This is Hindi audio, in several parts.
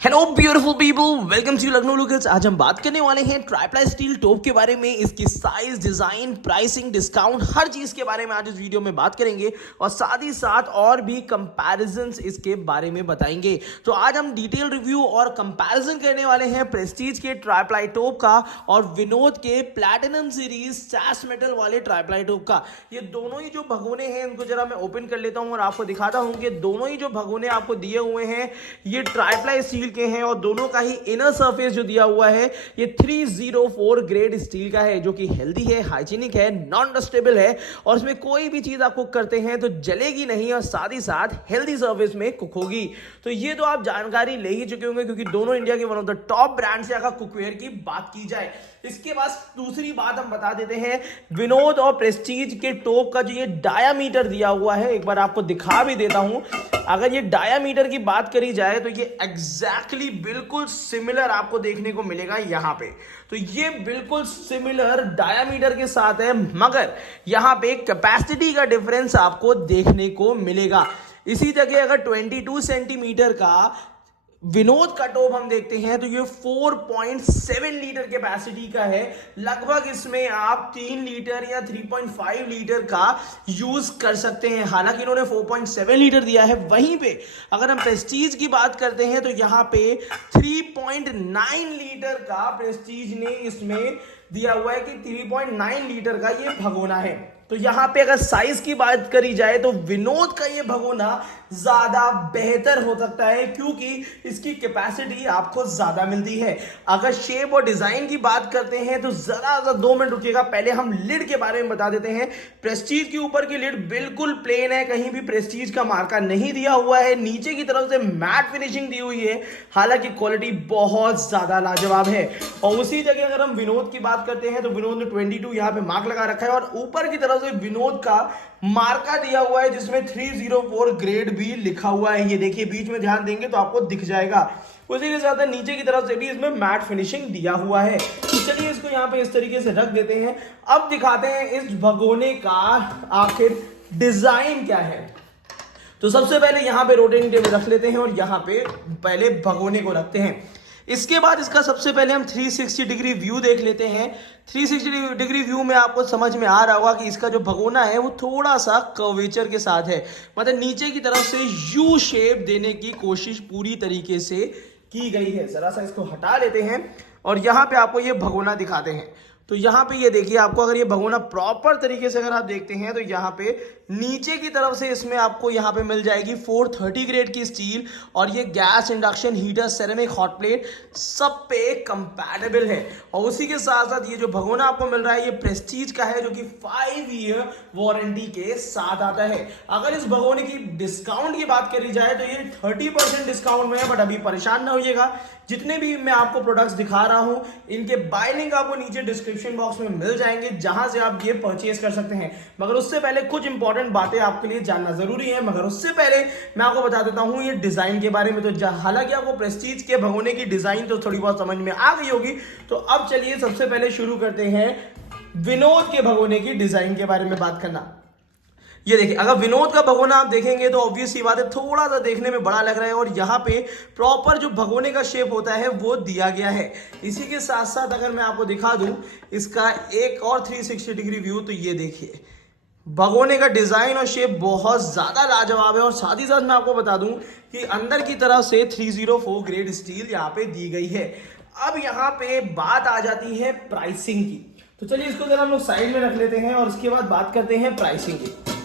Hello beautiful people, welcome to Lucknow locals. आज हम बात करने वाले हैं ट्राइप्लाई स्टील टोप के बारे में। इसकी साइज, डिजाइन, प्राइसिंग, डिस्काउंट, हर चीज के बारे में आज इस वीडियो में बात करेंगे और साथ ही साथ और भी कंपैरिजंस इसके बारे में बताएंगे। तो आज हम डिटेल रिव्यू और कंपैरिजन करने वाले हैं प्रेस्टीज के ट्राइप्लाई टोप का और विनोद के प्लैटिनम सीरीज सैस मेटल वाले ट्राइप्लाई टोप का। ये दोनों ही जो भगोने हैं इनको जरा मैं ओपन कर लेता हूं और आपको दिखाता हूं कि दोनों ही जो भगोने आपको दिए हुए हैं ये ट्राइप्लाई स्टील के हैं और दोनों का ही इनर सरफेस जो दिया हुआ है ये 304 ग्रेड स्टील का है, जो कि हेल्दी है, हाइजीनिक है, नॉन डस्टेबल है और इसमें कोई भी चीज आप कुक करते हैं तो जलेगी नहीं और साथ ही साथ हेल्दी सरफेस में कुक होगी। तो ये तो आप जानकारी ले ही चुके होंगे क्योंकि दोनों इंडिया के one of the top brand से अगर कुकवेयर की बात की जाए। इसके बाद दूसरी बात हम बता देते हैं, विनोद और प्रेस्टीज के टोप का जो ये डायामीटर दिया हुआ है, एक बार आपको दिखा भी देता हूं। अगर ये डायामीटर की बात करी जाए तो ये एग्जैक्टली बिल्कुल सिमिलर आपको देखने को मिलेगा यहाँ पे। तो ये बिल्कुल सिमिलर डायामीटर के साथ है, मगर यहाँ पे कैपेसिटी का डिफरेंस आपको देखने को मिलेगा। इसी जगह अगर 22 सेंटीमीटर का विनोद का टोप हम देखते हैं तो ये 4.7 लीटर कैपेसिटी का है। लगभग इसमें आप 3 लीटर या 3.5 लीटर का यूज कर सकते हैं। हालांकि इन्होंने 4.7 लीटर दिया है। वहीं पे अगर हम प्रेस्टीज की बात करते हैं तो यहाँ पे 3.9 लीटर का प्रेस्टीज ने इसमें दिया हुआ है कि 3.9 लीटर का ये भगोना है। तो यहां पे अगर साइज की बात करी जाए तो विनोद का ये भगोना ज्यादा बेहतर हो सकता है क्योंकि इसकी कैपेसिटी आपको ज्यादा मिलती है। अगर शेप और डिजाइन की बात करते हैं तो जरा 2 मिनट रुकिएगा, पहले हम लिड के बारे में बता देते हैं। प्रेस्टीज के ऊपर की लिड बिल्कुल प्लेन है, कहीं भी प्रेस्टीज का मार्का नहीं दिया हुआ है। नीचे की तरफ से मैट फिनिशिंग दी हुई है, हालांकि क्वालिटी बहुत ज्यादा लाजवाब है। और उसी जगह अगर हम विनोद की बात करते हैं तो विनोद ने 22 यहां पे मार्क लगा रखा है और ऊपर की तरफ से विनोद का मार्का दिया हुआ है जिसमें 304 ग्रेड भी लिखा हुआ है। ये देखिए, बीच में ध्यान देंगे तो आपको दिख जाएगा। उसी के साथ नीचे की तरफ से भी इसमें मैट फिनिशिंग दिया हुआ है। तो चलिए इसको यहाँ पे इस तरीके से रख देते हैं। अब दिखाते हैं इस भगोने का आखिर डिजाइन क्या है। तो सबसे पहले यहाँ पे रोटेटिंग टेबल रख लेते हैं और यहाँ पे पहले भगोने को रखते हैं। इसके बाद इसका सबसे पहले हम 360 डिग्री व्यू देख लेते हैं। 360 डिग्री व्यू में आपको समझ में आ रहा होगा कि इसका जो भगोना है वो थोड़ा सा कर्वेचर के साथ है, मतलब नीचे की तरफ से यू शेप देने की कोशिश पूरी तरीके से की गई है। जरा सा इसको हटा लेते हैं और यहाँ पे आपको ये भगोना दिखाते हैं। तो यहाँ पे ये देखिए, आपको अगर ये भगोना प्रॉपर तरीके से अगर आप देखते हैं तो यहाँ पे नीचे की तरफ से इसमें आपको यहाँ पे मिल जाएगी 430 ग्रेड की स्टील और ये gas, induction, heater, ceramic, hot plate सब पे कंपैटिबल है। और उसी के साथ साथ ये जो भगोना आपको मिल रहा है ये प्रेस्टीज का है, जो कि 5 ईयर वारंटी के साथ आता है। अगर इस भगोने की डिस्काउंट की बात करी जाए तो ये 30% डिस्काउंट में है, बट अभी परेशान ना होइएगा। जितने भी मैं आपको प्रोडक्ट्स दिखा रहा हूं इनके बाय लिंक आपको नीचे डिस्क्रिप्शन बॉक्स में मिल जाएंगे, जहां से आप ये परचेज कर सकते हैं। मगर उससे पहले कुछ इंपॉर्टेंट बातें आपके लिए जानना जरूरी है। मगर उससे पहले मैं आपको बता देता हूं ये डिजाइन के बारे में। तो हालांकि आपको प्रेस्टीज के भगोने की डिजाइन तो थोड़ी बहुत समझ में आ गई होगी, तो अब चलिए सबसे पहले शुरू करते हैं विनोद के भगोने की डिजाइन के बारे में बात करना। ये देखिए, अगर विनोद का भगोना आप देखेंगे तो ऑब्वियस सी बात है थोड़ा सा देखने में बड़ा लग रहा है और यहाँ पे प्रॉपर जो भगोने का शेप होता है वो दिया गया है। इसी के साथ साथ अगर मैं आपको दिखा दूं इसका एक और 360 डिग्री व्यू, तो ये देखिए भगोने का डिजाइन और शेप बहुत ज्यादा लाजवाब है। और साथ ही साथ मैं आपको बता दूं कि अंदर की तरफ से 304 ग्रेड स्टील यहाँ पे दी गई है। अब यहाँ पे बात आ जाती है प्राइसिंग की। तो चलिए इसको जरा हम लोग साइड में रख लेते हैं और उसके बाद बात करते हैं प्राइसिंग की।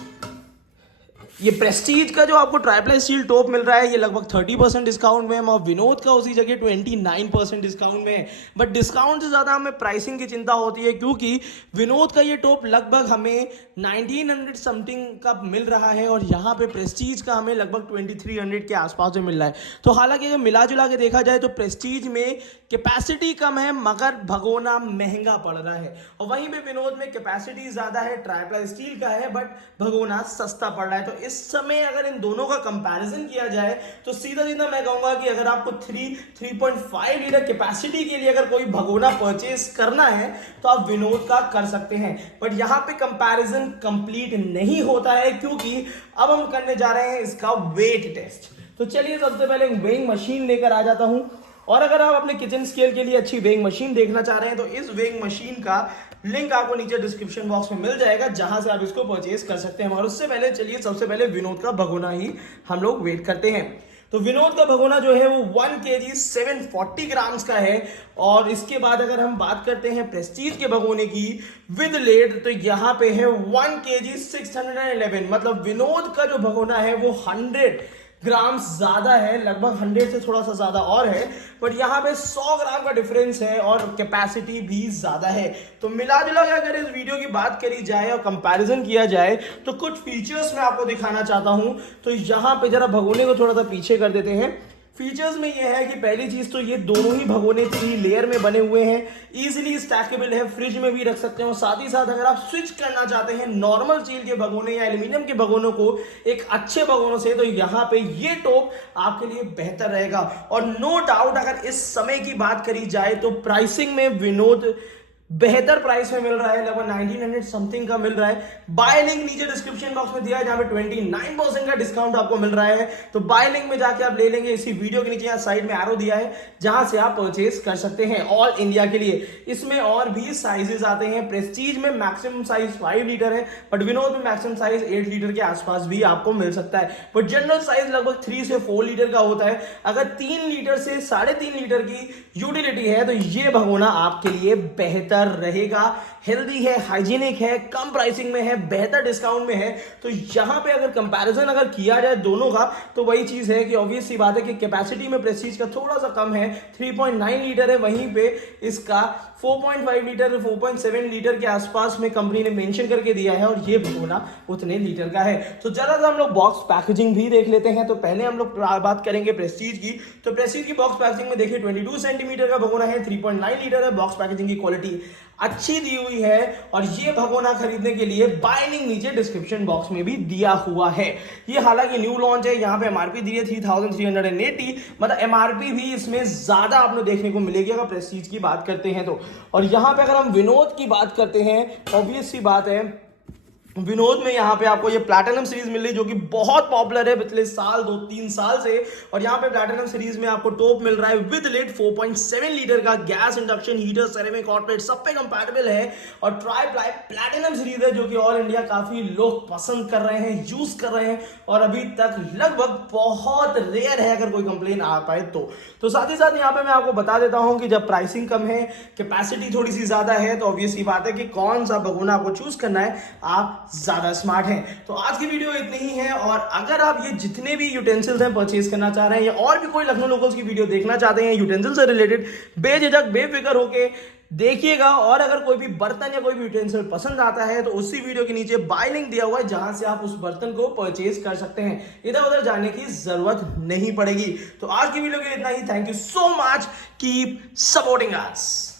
ये प्रेस्टीज का जो आपको ट्राइप्लाई स्टील टोप मिल रहा है ये लगभग 30% डिस्काउंट में है और विनोद का उसी जगह 29% डिस्काउंट में है। बट डिस्काउंट से ज़्यादा हमें प्राइसिंग की चिंता होती है क्योंकि विनोद का ये टोप लगभग हमें 1900 समथिंग का मिल रहा है और यहाँ पे प्रेस्टीज का हमें लगभग 2300 के आसपास में मिल रहा है। तो हालांकि अगर मिला जुला के देखा जाए तो प्रेस्टीज में कैपेसिटी कम है मगर भगोना महंगा पड़ रहा है, और वहीं पे विनोद में कैपेसिटी ज़्यादा है, ट्राइप्लाई स्टील का है, बट भगोना सस्ता पड़ रहा है। तो इस समय अगर इन दोनों का कंपैरिजन किया जाए तो सीधा सीधा मैं कहूंगा कि अगर आपको 3.5 लीटर कैपेसिटी के लिए अगर कोई भगोना परचेज करना है तो आप विनोद का कर सकते हैं। बट यहां पे कंपैरिजन कंप्लीट नहीं होता है क्योंकि अब हम करने जा रहे हैं इसका वेट टेस्ट। तो चलिए सबसे पहले वेइंग मशीन लेकर आ जाता हूं। और अगर आप अपने किचन स्केल के लिए अच्छी वेइंग मशीन देखना चाह रहे हैं तो इस वेइंग मशीन का लिंक आपको नीचे डिस्क्रिप्शन बॉक्स में मिल जाएगा, जहां से आप इसको परचेज कर सकते हैं। और उससे पहले चलिए सबसे पहले विनोद का भगोना ही हम लोग वेट करते हैं। तो विनोद का भगोना जो है वो 1 kg 740 ग्राम्स का है। और इसके बाद अगर हम बात करते हैं प्रेस्टीज के भगोने की विद लेड, तो यहाँ पे है 1 kg 611, मतलब विनोद का जो भगोना है वो 100 ग्राम्स ज्यादा है, लगभग 100 से थोड़ा सा ज्यादा और है, बट यहाँ पे 100 ग्राम का डिफरेंस है और कैपेसिटी भी ज्यादा है। तो मिला जुला के अगर इस वीडियो की बात करी जाए और कंपैरिजन किया जाए तो कुछ फीचर्स मैं आपको दिखाना चाहता हूं। तो यहाँ पे जरा भगोने को थोड़ा सा पीछे कर देते हैं। फीचर्स में ये है कि पहली चीज तो ये दोनों ही भगोने 3 लेयर में बने हुए हैं, इजीली स्टैकेबल है, फ्रिज में भी रख सकते हो। साथ ही साथ अगर आप स्विच करना चाहते हैं नॉर्मल स्टील के भगोने या एल्यूमिनियम के भगोनों को एक अच्छे भगोनों से, तो यहाँ पे ये टॉप आपके लिए बेहतर रहेगा। और नो डाउट अगर इस समय की बात करी जाए तो प्राइसिंग में विनोद बेहतर प्राइस में मिल रहा है, लगभग 1900 समथिंग का मिल रहा है। बाय लिंक नीचे डिस्क्रिप्शन बॉक्स में दिया है, जहां पे 29% का डिस्काउंट आपको मिल रहा है। तो बाय लिंक में जाके आप ले लेंगे। इसी वीडियो के नीचे यहाँ साइड में एरो दिया है, जहां से आप परचेज कर सकते हैं ऑल इंडिया के लिए। इसमें और भी साइजेस आते हैं। प्रेस्टीज में मैक्सिमम साइज 5 लीटर है, बट विनोद में मैक्सिमम साइज 8 लीटर के आसपास भी आपको मिल सकता है। बट जनरल साइज लगभग 3 से 4 लीटर का होता है। अगर 3 लीटर से 3.5 लीटर की यूटिलिटी है तो ये भगोना आपके लिए बेहतर रहेगा। हेल्दी है, हाइजीनिक है, कम प्राइसिंग में है, बेहतर डिस्काउंट में है। तो यहां पे अगर कंपैरिजन अगर किया जाए दोनों का, तो वही चीज है कि ऑब्वियस सी बात है कि कैपेसिटी में प्रेस्टीज का थोड़ा सा कम है, 3.9 लीटर है, वहीं पे इसका 4.5 लीटर 4.7 लीटर के आसपास में कंपनी ने मेंशन करके दिया है, और ये भगोना उतने लीटर का है। तो जरा सा हम लोग बॉक्स पैकेजिंग भी देख लेते हैं। तो पहले हम लोग बात करेंगे प्रेस्टीज की। तो प्रेस्टीज की बॉक्स पैकेजिंग में देखिए 22 सेंटीमीटर का भगोना है, 3.9 लीटर है। बॉक्स पैकेजिंग की क्वालिटी अच्छी दी हुई है। और ये भगोना खरीदने के लिए बाय लिंक नीचे डिस्क्रिप्शन बॉक्स में भी दिया हुआ है। ये हालांकि न्यू लॉन्च है, यहाँ पे एमआरपी दी है 3380, मतलब एमआरपी भी इसमें ज्यादा आपको देखने को मिलेगी अगर प्रेस्टीज की बात करते हैं तो। और यहाँ पे अगर हम विनोद की बात करते हैं, ऑब्वियस सी बात है विनोद में यहाँ पे आपको ये प्लैटिनम सीरीज मिल रही है, जो कि बहुत पॉपुलर है पिछले साल 2-3 साल से। और यहाँ पे प्लैटिनम सीरीज में आपको टॉप मिल रहा है विद लिड 4.7 लीटर का। Gas, induction, heater, ceramic, outlet सब पे कंपैटिबल है। और ट्राई प्लाई प्लैटिनम सीरीज है, जो कि ऑल इंडिया काफी लोग पसंद कर रहे हैं, यूज कर रहे हैं, और अभी तक लगभग बहुत रेयर है अगर कोई कंप्लेन आ पाए तो साथ ही साथ यहाँ पे मैं आपको बता देता हूँ कि जब प्राइसिंग कम है, कैपेसिटी थोड़ी सी ज्यादा है, तो ऑब्वियस सी बात है कि कौन सा भगोना आपको चूज करना है, आप ज्यादा स्मार्ट हैं। तो आज की वीडियो इतनी ही है। और अगर आप ये जितने भी यूटेंसिल्स हैं परचेज करना चाह रहे हैं, या और भी कोई लखनऊ लोकल्स की वीडियो देखना चाहते हैं यूटेंसिल से रिलेटेड, बेझिझक बेफिक्र होके देखिएगा। और अगर कोई भी बर्तन या कोई भी यूटेंसिल पसंद आता है तो उसी वीडियो के नीचे बाय लिंक दिया हुआ है, जहां से आप उस बर्तन को परचेज कर सकते हैं। इधर उधर जाने की जरूरत नहीं पड़ेगी। तो आज की वीडियो के लिए इतना ही। Thank you so much, keep supporting us.